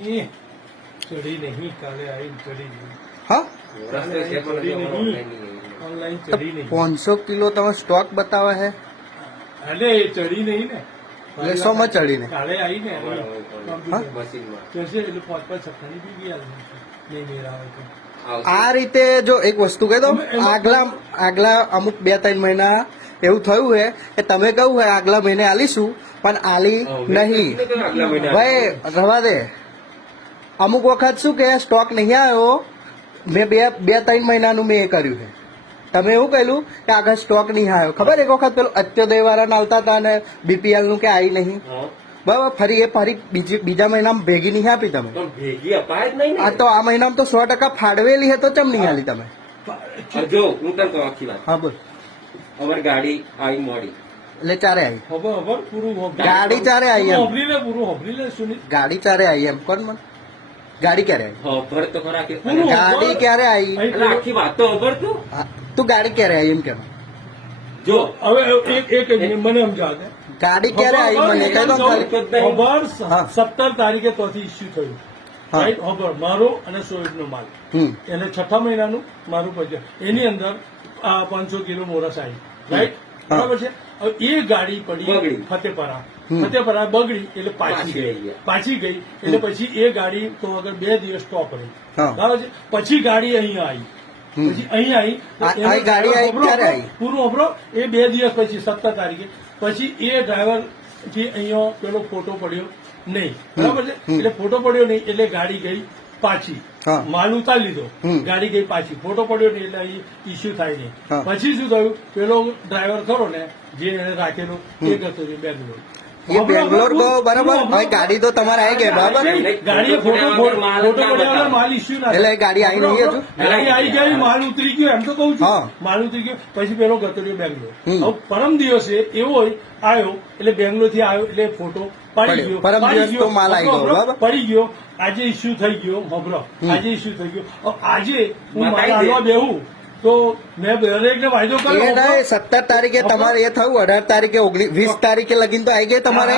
ચડી નહીં, કાલે આવી ચડી નહીં. હા ઓનલાઈન ચડી નહીં. 500 કિલો તમે સ્ટોક બતાવે છે અરે એ ચડી નહીં ને. એટલે શોમાં ચડીને કાલે આવી ને હા? જશે એટલે 5-5 સપ્તાહની બીજી આવી નહીં મેળા આવે તો. આ રીતે જો એક વસ્તુ કહી દો, આગલા અમુક 2-3 મહિના એવું થયું છે કે તમે કહ્યું હોય આગલા મહિને આલીશું પણ આલી નહીં. ભાઈ રવા દે. અમુક વખત શું કે સ્ટોક નહીં આવ્યો, મેં 2-3 મહિનાનું મેં એ કર્યું છે. તમે એવું કહેલું કે આગળ સ્ટોક નહીં આવ્યો, ખબર એક વખત પેલું અત્યોદય વાળા આવતા હતા અને બીપીએલ નું કે આવી નહીં, બરાબર. ફરી બીજા મહિનામાં ભેગી નહીં આપી તમે. ભેગી અપાય જ નહીં. આ તો આ મહિનામાં તો 100% ફાળવેલી છે તો ચમ નહીં આલી તમે? જો હું તને કહું આખી વાત. હા બોલ. અમારી ગાડી આવી મોડી, એટલે ચારે આવી ખબર પૂરું ગાડી ચારે આવી એમ. હોભરી લે પૂરું હોભરી લે સુનિલ. ગાડી ચારે આવી એમ કોણ મને? ગાડી ક્યારે આવી? ખબર તો ખરા કે ગાડી ક્યારે આવી? એટલે આખી વાત તો ખબર તું. હા, તું ગાડી ક્યારે આવી એમ કેમ? જો હવે એક મને સમજાવ દે. ગાડી ક્યારે આવી મને કહી દો ખાલી. ખબર હા. 17 તારીખે તોથી ઇસ્યુ થયું. હા. રાઈટ ખબર મારો અને સોએબનો માલ હમ એને 6થા મહિનાનું મારું પદ્ય એની અંદર 500 કિલો મોરસ આવી. રાઈટ હા. બરાબર છે. હવે એ ગાડી પડી બગડી. ફતેપરા હમ. ફતેપરા બગડી એટલે પાછી પાછી ગઈ. ગઈ. પાછી ગઈ એટલે પછી એ ગાડી તો અગર 2 દિવસ સ્ટોપ રહી. હા. બરાબર છે. પછી ગાડી અહીંયા આવી. હમ. પછી અહીંયા આવી તો આ એને ગાડી આવી હોભળો, ક્યારે આવી? પૂરું હોભળો. એ 2 દિવસ પછી 17 તારીખે પછી એ ડ્રાઈવર થી અહીંયા પેલો ફોટો પડ્યો નહીં. બરાબર છે. હમ. એટલે ફોટો પડ્યો નહીં એટલે ગાડી ગઈ પાછી. હા. માલ ઉતારી લીધો, હમ. ગાડી ગઈ પાછી. ફોટો પડ્યો નહીં એટલે અહીં ઇસ્યુ થાય નહીં. હા. પછી શું થયું, પેલો ડ્રાઈવર ખરો ને જે એને રાખેલો એ ગતો રહ્યો બેંગ્લોર. એ બેંગ્લોર ગયો બરાબર. હવે ગાડી તો તમારે આવી ગઈ બરાબર. ગાડીએ ફોટો પડ્યો માલ ઇસ્યુ ના એટલે એ ગાડી આવી નહીં હજુ? ગાડી આવી ગઈ, માલ ઉતરી ગયો એમ તો કહું છું. હા. માલ ઉતરી ગયો પછી પેલો ગતો રહ્યો બેંગ્લોર. હમ. હવે પરમ દિવસે એવો આવ્યો એટલે બેંગ્લોર થી આવ્યો એટલે ફોટો પડી પડ્યો. ગયો. પરમ પડી દિવસ ગયો. તો માલ આવી ગયો, બરાબર. પડી ગયો. આજે ઇસ્યુ થઈ ગયો. ખબરો હમ. આજે ઇસ્યુ થઈ ગયો. હવે આજે હું માલ બતાવી દે. આલવા બેહું તો મેં દરેકને વાયદો એ કર્યો. નહીં, 17 તારીખે તમારે એ થયું, 18 તારીખે 20 તારીખે લગીન તો આવી ગઈ તમારે,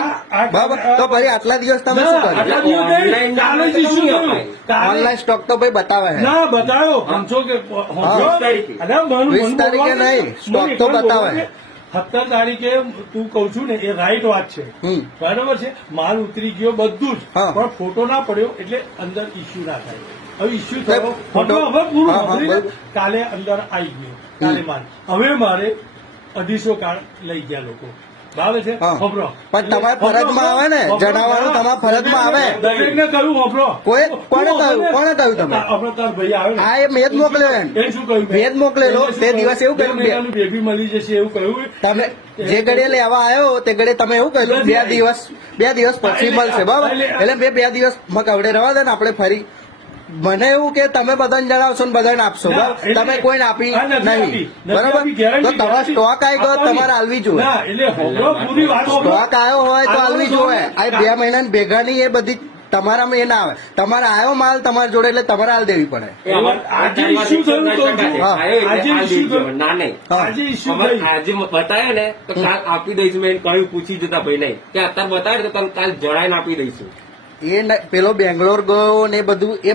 બરાબર. તો ફરી આટલા દિવસ તમે શું ના, આટલા કર્યું? દિવસ નહીં. કાલે જ issue થયું. કાલે- ઓનલાઈન સ્ટોક તો ભાઈ બતાવે છે. ના બતાવ્યો 500 કે 20 તારીખે. 20 તારીખે નહીં, સ્ટોક તો બતાવે. 17 તારીખે તું કઉ છું ને એ રાઈટ વાત છે. હમ. બરાબર છે. માલ ઉતરી ગયો બધું જ, હા. પણ ફોટો ના પડ્યો એટલે અંદર ઇસ્યુ ના થાય. હવે ઇસ્યુ સાહેબ, થયો ફોટો- હવે પૂરું હા, હા, સાંભળીને બરાબર. કાલે અંદર આવી ગયો. કાલે માલ હવે મારે 250 કાર્ડ લઈ ગયા લોકો. બરાબર છે. હા. ખબરો પણ તમારે ફરજમાં આવે ને, જણાવવાનું તમારા ફરજમાં આવે. દરેકને કહ્યું ખબરો. કોણે કહ્યું તમે? આપણે તાર ભાઈ આવે ને. હા, એ મેં જ મોકલ્યો એને. એ શું કહ્યું? મેં જ મોકલેલો. તે દિવસે એવું કહ્યું, 2 મહિનાનું બેબી મળી જશે એવું કહ્યું. તમે જે ઘડીએ લેવા આવ્યો તે ઘડીએ તમે એવું કહ્યું 2 દિવસ પછી મળશે, બરાબર. એટલે મેં 2 દિવસ કવડે રવા દે ને આપણે ફરી. મને એવું કે તમે બધાને જણાવશો ને બધાને આપશો, બરાબર. તમે કોઈને આપી નહીં, બરાબર. તો તમારો સ્ટોક આવી ગયો, તમારે હાલવી જોઈએ. ના, એટલે હોભળો, પૂરી વાત હોભળો. સ્ટોક આવ્યો હોય તો હાલવી જોઈએ. આ 2 મહિના ભેગા નહીં, એ બધી તમારામાં એ ના આવે. તમારે આવ્યો માલ તમારી જોડે એટલે તમારે હાલ દેવી પડે. આજે issue થયું તો હા. આજે issue થયું. ના નહીં. હા. આજે issue અમારે થયું. આજે બતાવે ને તો કાલ આપી દઈશું. મેં કહ્યું પૂછી જતા ભાઈ નહીં કે અત્યારે બતાવે તો તને કાલ જણાઈને આપી દઈશું. પેલો બેંગ્લોર ગયો ને એ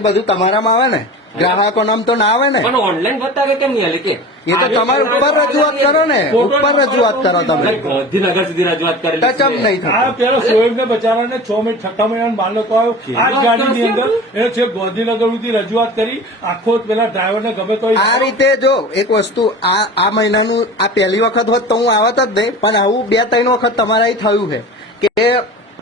બધું તમારામાં આવે ને, ગ્રાહકો નામ તો ના આવે ને. પણ ઓનલાઈન બતાવે કેમ નહીં હાલે કે એ તો તમારે ઉપર રજૂઆત કરો ને, ઉપર રજૂઆત કરો તમે. ગાંધીનગર સુધી રજૂઆત કરી ટચઅપ નહીં આ થતું. પેલા સોએબને બચારાને 6 મિનિટ 6 મહિનાનો માલ નતો આવ્યો. આ જ ગાડીની અંદર એ છે ગાંધીનગર સુધી રજૂઆત કરી. આખો પેલા ડ્રાઈવરને ગમે તો આ રીતે જો એક વસ્તુ, આ મહિનાનું આ પહેલી વખત હોત તો હું આવત જ નહીં, પણ આવું 2-3 વખત તમારે અહીં થયું છે કે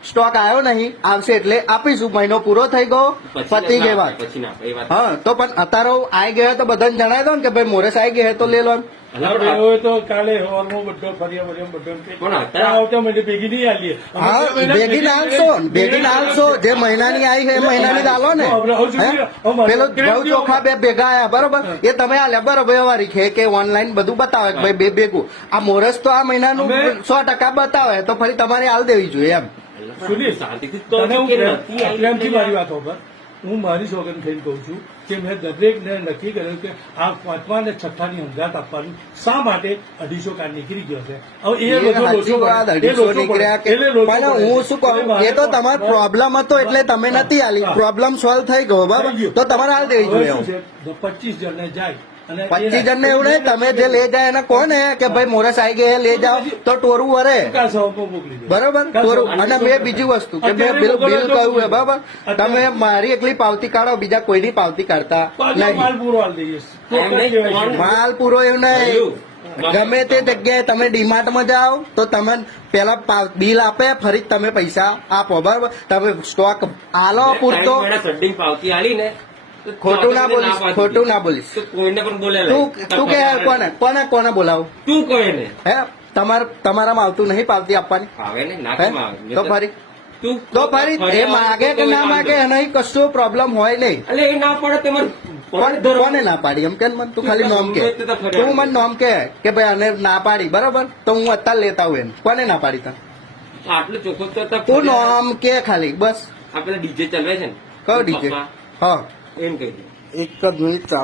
સ્ટોક આવ્યો નહીં, આવશે એટલે આપીશું. મહિનો પૂરો થઈ ગયો, પતી ગઈ વાત. પછી ના એ વાત હા, તો પણ અત્યારે આવી ગયો તો બધાને જણાવી દો ને કે ભાઈ મોરેશ આવી ગયા તો લે લો. હવે તો કાલે હવારમાં બધો ફરિયા બધો પણ અત્યારે આવતા મહિને ભેગી નહીં આલીએ. હા, ભેગી ના હાલશો, ભેગી ના હાલશો. જે મહિનાની આવી છે એ મહિનાની જ હાલો ને. હે? પેલો ઘઉં ચોખા 2 ભેગા આયા, બરોબર, એ તમે આલ્યા, બરોબર. વ્યવહારિક છે કે ઓનલાઈન બધું બતાવે કે ભાઈ 2 ભેગું. આ મોરસ તો આ મહિનાનું 100% બતાવે તો ફરી તમારે હાલ દેવી જોઈએ એમ. સુનિલ, શાંતિથી તને હું પ્રેમથી મારી વાત હોભળ. હું મારી સોગંદ ખાઈને કહું છું કે મેં દરેકને નક્કી કર્યું કે આ 5મા અને 6ઠાની હંગાત આપવાની શા માટે 250 કાર્ડ નીકળી ગયો છે. હવે એ બધો સાચી લોચો વાત, પડે. એ 250 લોચો નીકળ્યા પડે. કે એટલે લોચો પણ પડે. હું શું કહું, એટલે એ તો મારે તમારો પ્રોબ્લેમ હતો એટલે તમે નથી આલી, પ્રોબ્લેમ સોલ્વ થઈ ગયો બરાબર, થઈ ગયું. તો તમારે હાલ દેવી હવે જોઈએ. શું છે 25 જણને જાય અને 25 જણને એવું નહીં, તમે જે લઈ જાય એને કોને કે ભાઈ મોરસ આવી ગયે લઈ જાઓ તો ટોરું વરે કાલ સવારમાં મોકલી દે. બરોબર ટોરું. અને મેં બીજી વસ્તુ કે મેં બિલ કહ્યું છે બરાબર, તમે મારી એકલી પાવતી કાઢો, બીજા કોઈની પાવતી કાઢતા પાછો માલ નહીં. પૂરો હાલ દઈએ. એમ નહીં, કોણ? માલ પૂરો એવું નહીં, ગમે તે જગ્યાએ તમે ડીમાર્ટમાં જાઓ તો તમે પેલા બિલ આપે, ફરી તમે પૈસા આપો બરાબર, તમે સ્ટોક આલો પૂરતો. 3 મહિના સડ્ડીને પાવતી આલી ને તો ખોટું ના ચોથા બોલીશ, મહિને ના ખોટું ના પાડી બોલીશ. તો કોઈને પણ બોલે તું કે કોને કોને કોને કોને બોલાવું તું કહે ને તમારામાં આવતું નહીં પાવતી આપવાની આવે ને ના હે? કેમ આવે? મેં તો ફરી તું તો ફરી એ માગે કે ના માગે એનો કશો પ્રોબ્લેમ હોય નહીં. એટલે એ ના પડે તમારે કોને ના પાડી એમ કે મને તું ખાલી નામ કે, તું મને નામ કે ભાઈ આને ના પાડી બરાબર, તો હું અત્યારે લેતા હું એમ. કોને ના પાડી તને આટલું ચોખ્ખું તો હતા. તું નામ કે ખાલી બસ. આપણે ડીજે ચલાવે છે ને કયો ડીજે? પપ્પા, હા એમ કહી દે. એક જ મિનિટ ચાલો.